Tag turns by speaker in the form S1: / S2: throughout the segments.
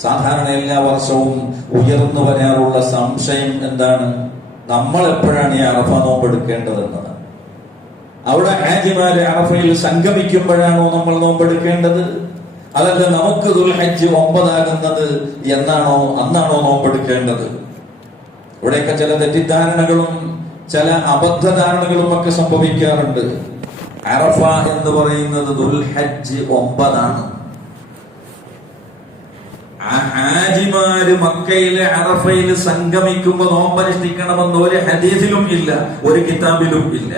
S1: സാധാരണ എല്ലാ വർഷവും ഉയർന്നു വരാറുള്ള സംശയം എന്താണ്? നമ്മൾ എപ്പോഴാണ് ഈ അറഫ നോമ്പെടുക്കേണ്ടതെന്നത് അവിടെ ഹാജിമാര് അറഫയിൽ സംഗമിക്കുമ്പോഴാണോ നമ്മൾ നോമ്പെടുക്കേണ്ടത് അതല്ല നമുക്ക് ദുൽഹജ്ജ് ഒമ്പതാകുന്നത് എന്നാണോ അന്നാണോ നോമ്പെടുക്കേണ്ടത് ഇവിടെയൊക്കെ ചില തെറ്റിദ്ധാരണകളും ചില അബദ്ധധാരണകളും ഒക്കെ സംഭവിക്കാറുണ്ട്. അറഫ എന്ന് പറയുന്നത് ദുൽഹജ്ജ് ഒമ്പതാണ്. ഹാജിമാര് മക്കയിലെ അറഫയിൽ സംഗമിക്കുമ്പോ നോമ്പനുഷ്ഠിക്കണമെന്ന് ഒരു ഹദീസിലും ഇല്ല ഒരു കിതാബിലും ഇല്ല.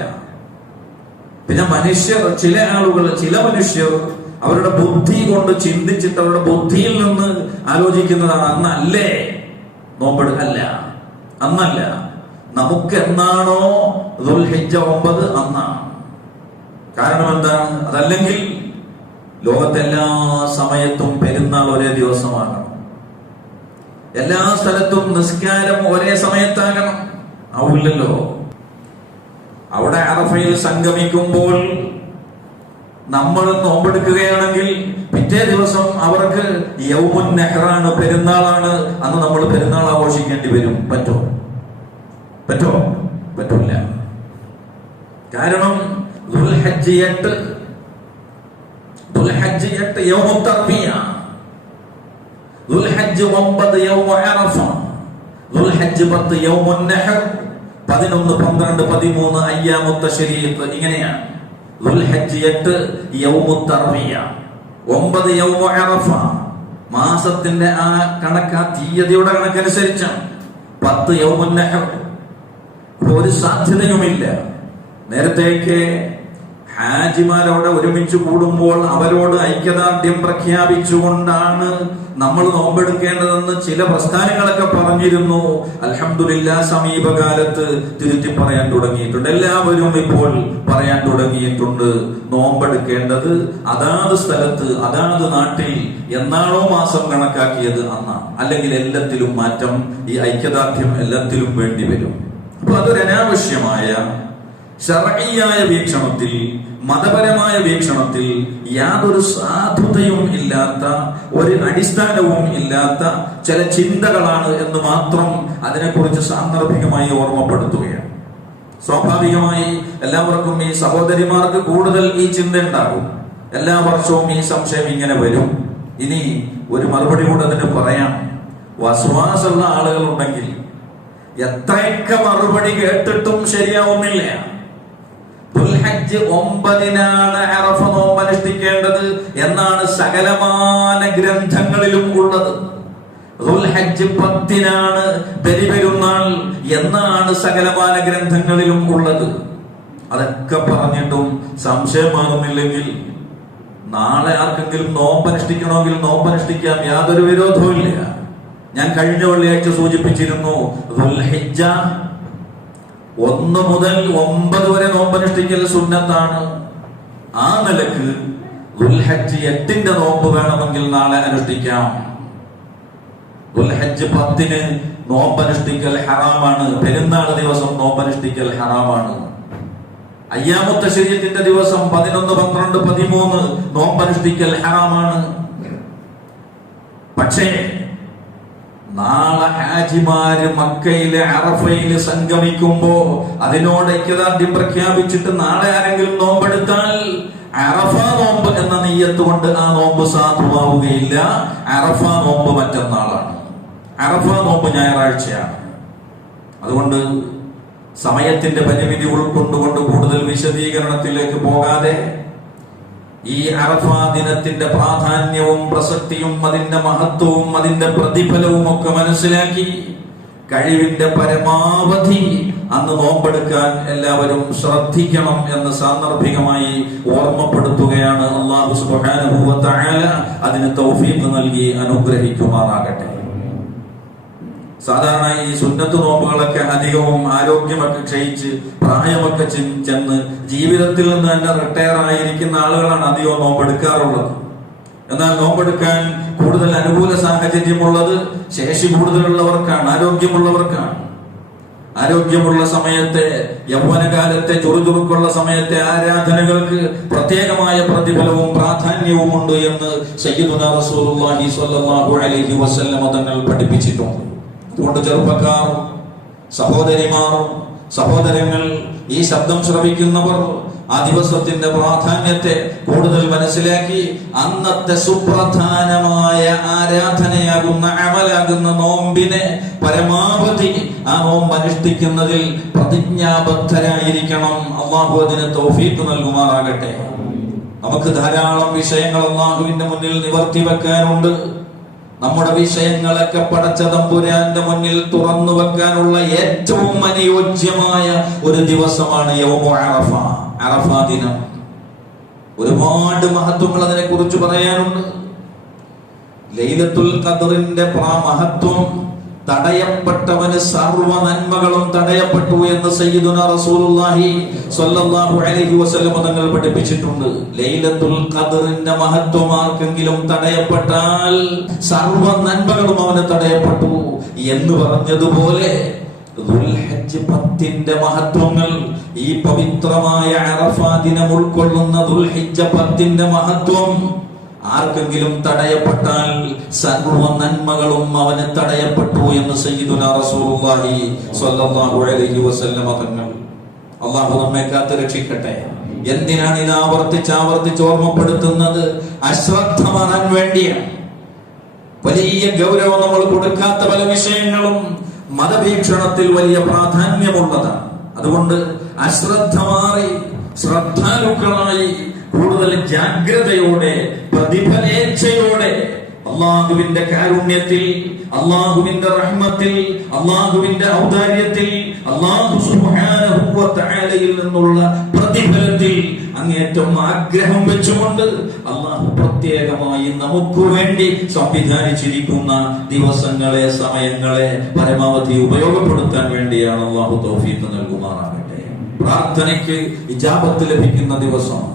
S1: പിന്നെ മനുഷ്യർ ചില ആളുകൾ ചില മനുഷ്യർ അവരുടെ ബുദ്ധി കൊണ്ട് ചിന്തിച്ചിട്ട് അവരുടെ ബുദ്ധിയിൽ നിന്ന് ആലോചിക്കുന്നതാണ് അന്നല്ലേ നോമ്പെടു അല്ല അന്നല്ല. നമുക്ക് എന്നാണോ ഒമ്പത്? അന്നാണ്. കാരണം എന്താണ്? അതല്ലെങ്കിൽ ലോകത്തെല്ലാ സമയത്തും പെരുന്നാൾ ഒരേ ദിവസമാകണം. എല്ലാ സ്ഥലത്തും നിസ്കാരം ഒരേ സമയത്താകണം. ആവില്ലല്ലോ അവിടെ അറഫയിൽ സംഗമിക്കുമ്പോൾ നമ്മൾ നോമ്പെടുക്കുകയാണെങ്കിൽ പിറ്റേ ദിവസം അവർക്ക് യൗമുൻ നെഹ്റാണ് പെരുന്നാളാണ്. അന്ന് നമ്മൾ പെരുന്നാൾ ആഘോഷിക്കേണ്ടി വരും. പറ്റോ? പറ്റോ? പറ്റൂല. കാരണം എട്ട് ദുൽഹജ്ജ് എട്ട് യൗമു തർബിയ. ദുൽഹജ്ജ് ഒമ്പത് യൗമു അറഫ. ദുൽഹജ്ജ് പത്ത് യൗമു നഹർ. പതിനൊന്ന് പന്ത്രണ്ട് പതിമൂന്ന് അയ്യാമുത്ത ശരീഫ് ഇങ്ങനെയാണ്. ദുൽഹജ്ജ് എട്ട് യൗമു തർബിയ. ഒമ്പത് യൗമു അറഫ. മാസത്തിന്റെ ആ കണക്ക് ആ തീയതിയുടെ കണക്കനുസരിച്ചാണ് പത്ത് നഹർ. ഒരു സാധ്യതയുമില്ല. നേരത്തേക്ക് ഹാജിമാരവിടെ ഒരുമിച്ച് കൂടുമ്പോൾ അവരോട് ഐക്യദാർഢ്യം പ്രഖ്യാപിച്ചുകൊണ്ടാണ് നമ്മൾ നോമ്പെടുക്കേണ്ടതെന്ന് ചില പ്രസ്ഥാനങ്ങളൊക്കെ പറഞ്ഞിരുന്നു. അലഹമില്ല സമീപകാലത്ത് തിരുത്തി പറയാൻ തുടങ്ങിയിട്ടുണ്ട്. എല്ലാവരും ഇപ്പോൾ പറയാൻ തുടങ്ങിയിട്ടുണ്ട്. നോമ്പെടുക്കേണ്ടത് അതാത് സ്ഥലത്ത് അതാത് നാട്ടിൽ എന്നാണോ മാസം കണക്കാക്കിയത് അന്നാണ്. അല്ലെങ്കിൽ എല്ലാത്തിലും മാറ്റം ഈ ഐക്യദാർഢ്യം എല്ലാത്തിലും വേണ്ടി വരും. അപ്പൊ അതൊരു ശർഈയായ വീക്ഷണത്തിൽ മതപരമായ വീക്ഷണത്തിൽ യാതൊരു സാധുതയും ഇല്ലാത്ത ഒരു അടിസ്ഥാനവും ഇല്ലാത്ത ചില ചിന്തകളാണ് എന്ന് മാത്രം അതിനെക്കുറിച്ച് സാന്ദർഭികമായി ഓർമ്മപ്പെടുത്തുകയാണ്. സ്വാഭാവികമായി എല്ലാവർക്കും ഈ സഹോദരിമാർക്ക് കൂടുതൽ ഈ ചിന്ത ഉണ്ടാകും. എല്ലാ വർഷവും ഈ സംശയം ഇങ്ങനെ വരും. ഇനി ഒരു മറുപടി കൂടെ അതിന് പറയാം. വസ്വാസുള്ള ആളുകൾ ഉണ്ടെങ്കിൽ എത്രയൊക്കെ മറുപടി കേട്ടിട്ടും ശരിയാവുന്നില്ല. ദുൽഹജ്ജ് ഒമ്പതിനാണ് അറഫ നോമ്പ് അനുഷ്ഠിക്കേണ്ടത് എന്നാണ് സകലമാന ഗ്രന്ഥങ്ങളിലും ഉള്ളത്. ദുൽഹജ്ജ് പത്തിനാണ് ബലിപെരുന്നാൾ എന്നാണ് സകലമാന ഗ്രന്ഥങ്ങളിലും ഉള്ളത്. അതൊക്കെ പറഞ്ഞിട്ടും സംശയമാകുന്നില്ലെങ്കിൽ നാളെ ആർക്കെങ്കിലും നോമ്പനുഷ്ഠിക്കണമെങ്കിൽ നോമ്പനുഷ്ഠിക്കാം. യാതൊരു വിരോധവും ഇല്ല ഞാൻ കഴിഞ്ഞ വെള്ളിയാഴ്ച സൂചിപ്പിച്ചിരുന്നു ഒന്ന് മുതൽ ഒമ്പത് വരെ നോമ്പനുഷ്ഠിക്കൽ സുന്നത്താണ്. ആ നിലയ്ക്ക് ദുൽഹജ്ജ് എട്ടിന്റെ നോമ്പ് വേണമെങ്കിൽ നാളെ അനുഷ്ഠിക്കാം. ദുൽഹജ്ജ് പത്തിന് നോമ്പനുഷ്ഠിക്കൽ ഹറാമാണ്. പെരുന്നാൾ ദിവസം നോമ്പനുഷ്ഠിക്കൽ ഹറാമാണ്. അയ്യാമത്തെ ശരീരത്തിന്റെ ദിവസം പതിനൊന്ന് പന്ത്രണ്ട് പതിമൂന്ന് നോമ്പനുഷ്ഠിക്കൽ ഹറാമാണ്. പക്ഷേ നാളെ ഹാജിമാര് മക്കയിലെ അറഫയിൽ സംഗമിക്കുമ്പോ അതിനോട് ഐക്യദാർഢ്യം പ്രഖ്യാപിച്ചിട്ട് നാളെ ആരെങ്കിലും നോമ്പെടുത്താൽ അറഫ നോമ്പ് എന്ന നെയ്യത്ത് കൊണ്ട് ആ നോമ്പ് സാധുവാവുകയില്ല. അറഫ നോമ്പ് മറ്റന്നാളാണ്. അറഫ നോമ്പ് ഞായറാഴ്ചയാണ്. അതുകൊണ്ട് സമയത്തിന്റെ പരിമിതി ഉൾക്കൊണ്ടുകൊണ്ട് കൂടുതൽ വിശദീകരണത്തിലേക്ക് പോകാതെ ഈ അറഫ ദിനത്തിന്റെ പ്രാധാന്യവും പ്രസക്തിയും അതിന്റെ മഹത്വവും അതിന്റെ പ്രതിഫലവും ഒക്കെ മനസ്സിലാക്കി കഴിവിന്റെ പരമാവധി അന്ന് നോമ്പെടുക്കാൻ എല്ലാവരും ശ്രദ്ധിക്കണം എന്ന് സാന്ദർഭികമായി ഓർമ്മപ്പെടുത്തുകയാണ് അള്ളാഹു തആല. അതിന് തൗഫീഖ് നൽകി അനുഗ്രഹിക്കുമാറാകട്ടെ. സാധാരണ ഈ സുന്നത്ത് നോമ്പുകളൊക്കെ അധികവും ആരോഗ്യമൊക്കെ ക്ഷയിച്ച് പ്രായമൊക്കെ ചെന്ന് ജീവിതത്തിൽ നിന്ന് തന്നെ റിട്ടയർ ആയിരിക്കുന്ന ആളുകളാണ് അധികവും നോമ്പെടുക്കാറുള്ളത്. എന്നാൽ നോമ്പെടുക്കാൻ കൂടുതൽ അനുകൂല സാഹചര്യമുള്ളത് ശേഷി കൂടുതലുള്ളവർക്കാണ് ആരോഗ്യമുള്ളവർക്കാണ്. ആരോഗ്യമുള്ള സമയത്തെ യൗവനകാലത്തെ ചുറുചുറുക്കുള്ള സമയത്തെ ആരാധനകൾക്ക് പ്രത്യേകമായ പ്രതിഫലവും പ്രാധാന്യവും ഉണ്ട് എന്ന് സയ്യിദുന റസൂലുള്ളാഹി സ്വല്ലല്ലാഹു അലൈഹി വസല്ലമ തങ്ങൾ പഠിപ്പിച്ചിട്ടുണ്ട്. അതുകൊണ്ട് ചെറുപ്പക്കാർ സഹോദരിമാർ സഹോദരങ്ങൾ ഈ ശബ്ദം ശ്രവിക്കുന്നവർ ആ ദിവസത്തിന്റെ പ്രാധാന്യത്തെ കൂടുതൽ മനസ്സിലാക്കി അന്നത്തെ സുപ്രധാനമായ ആരാധനയാകുന്ന അമലാകുന്ന നോമ്പിനെ പരമാവധി ആ നോമ്പ് അനുഷ്ഠിക്കുന്നതിൽ പ്രതിജ്ഞാബദ്ധരായിരിക്കണം. അള്ളാഹു അതിന് തൗഫീഖ് നൽകുമാറാകട്ടെ. നമുക്ക് ധാരാളം വിഷയങ്ങൾ അള്ളാഹുവിന്റെ മുന്നിൽ നിവർത്തി വെക്കാനുണ്ട്. നമ്മുടെ വിഷയങ്ങളൊക്കെ പടച്ച തമ്പുരാന്റെ മുന്നിൽ തുറന്നു വെക്കാനുള്ള ഏറ്റവും അനുയോജ്യമായ ഒരു ദിവസമാണ് അറഫ. ദിനം. ഒരുപാട് മഹത്വങ്ങൾ അതിനെ കുറിച്ച് പറയാനുണ്ട്. ലൈലത്തുൽ ഖദറിന്റെ പ്രാ- മഹത്വം തടയപ്പെട്ടവന് സർവ നന്മകളും തടയപ്പെട്ടു എന്ന് സയ്യിദുന റസൂലുള്ളാഹി സ്വല്ലല്ലാഹു അലൈഹി വസല്ലം തങ്ങൾ പഠിപ്പിച്ചിട്ടുണ്ട്. ലൈലത്തുൽ ഖദറിന്റെ മഹത്വം ആർക്കെങ്കിലും തടയപ്പെട്ടാൽ സർവ നന്മകളും അവന് തടയപ്പെട്ടു എന്ന് പറഞ്ഞതുപോലെ പത്തിന്റെ മഹത്വങ്ങൾ ഈ പവിത്രമായ അറഫാ ദിനം ഉൾക്കൊള്ളുന്ന ദുൽഹിജ്ജ പത്തിന്റെ മഹത്വം ആർക്കെങ്കിലും തടയപ്പെട്ടാൽ സർവ നന്മകളും അവന് തടയപ്പെട്ടു എന്ന് റസൂലുള്ളാഹി സ്വല്ലല്ലാഹു അലൈഹി വസല്ലമ തങ്ങൾ. അള്ളാഹു നമ്മെ കാത്ത് രക്ഷിക്കട്ടെ എന്തിനാണ് ഇത് ആവർത്തിച്ച് ആവർത്തിച്ച് ഓർമ്മപ്പെടുത്തുന്നത്? അശ്രദ്ധ മാറാൻ വേണ്ടിയാണ്. വലിയ ഗൗരവം നമ്മൾ കൊടുക്കാത്ത പല വിഷയങ്ങളും മതവീക്ഷണത്തിൽ വലിയ പ്രാധാന്യമുള്ളതാണ്. അതുകൊണ്ട് അശ്രദ്ധ മാറി ശ്രദ്ധാലുക്കളായി കൂടുതൽ ജാഗ്രതയോടെ പ്രതിഫലേച്ഛയോടെ അള്ളാഹുവിന്റെ കാരുണ്യത്തിൽ അള്ളാഹുവിന്റെ റഹ്മത്തിൽ അള്ളാഹുവിന്റെ ഔദാര്യത്തിൽ അള്ളാഹു നിന്നുള്ള പ്രതിഫലത്തിൽ അങ്ങേറ്റം ആഗ്രഹം വെച്ചുകൊണ്ട് അള്ളാഹു പ്രത്യേകമായി നമുക്ക് വേണ്ടി സംവിധാനിച്ചിരിക്കുന്ന ദിവസങ്ങളെ സമയങ്ങളെ പരമാവധി ഉപയോഗപ്പെടുത്താൻ വേണ്ടിയാണ് അള്ളാഹു തൗഫീഖ് നൽകുമാറാകട്ടെ. പ്രാർത്ഥനയ്ക്ക് ഇജാബത്ത് ലഭിക്കുന്ന ദിവസമാണ്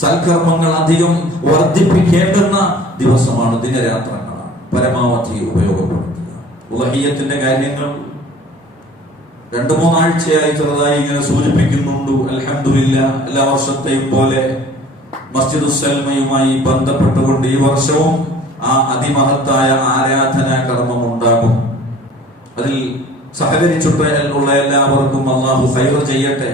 S1: സൽക്കർമ്മങ്ങൾ അധികം വർദ്ധിപ്പിക്കേണ്ടുന്ന ദിവസമാണ് ദിനരാത്രങ്ങളാണ്. പരമാവധി ഉപയോഗപ്പെടുത്തുക. ഉലഹിയത്തിന്റെ കാര്യങ്ങൾ രണ്ടു മൂന്നാഴ്ചയായി ചെറുതായി ഇങ്ങനെ സൂചിപ്പിക്കുന്നുണ്ട്. അലഹമില്ല എല്ലാ വർഷത്തെയും പോലെ മസ്ജിദ് സൽമയുമായി ബന്ധപ്പെട്ടുകൊണ്ട് ഈ വർഷവും ആ അതിമഹത്തായ ആരാധനാ കർമ്മം ഉണ്ടാകും. അതിൽ സഹകരിച്ചിട്ട് ഉള്ള എല്ലാവർക്കും അള്ളാഹു ഫൈവർ ചെയ്യട്ടെ.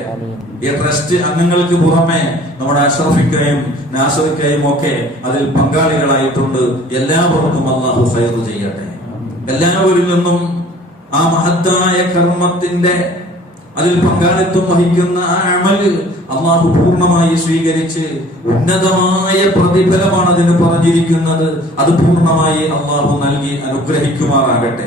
S1: ഈ ട്രസ്റ്റ് അംഗങ്ങൾക്ക് പുറമെ നമ്മുടെ അഷ്റഫിക്കയും നാസറിക്കയും ഒക്കെ അതിൽ പങ്കാളികളായിട്ടുണ്ട്. എല്ലാവർക്കും അള്ളാഹു ഫൈവർ ചെയ്യട്ടെ. എല്ലാവരിൽ നിന്നും ആ മഹത്തായ കർമ്മത്തിന്റെ അതിൽ പങ്കാളിത്തം വഹിക്കുന്ന ആ അമൽ അള്ളാഹു പൂർണമായി സ്വീകരിച്ച് ഉന്നതമായ പ്രതിഫലമാണ് അതിന് പറഞ്ഞിരിക്കുന്നത്. അത് പൂർണമായി അള്ളാഹു നൽകി അനുഗ്രഹിക്കുമാറാകട്ടെ.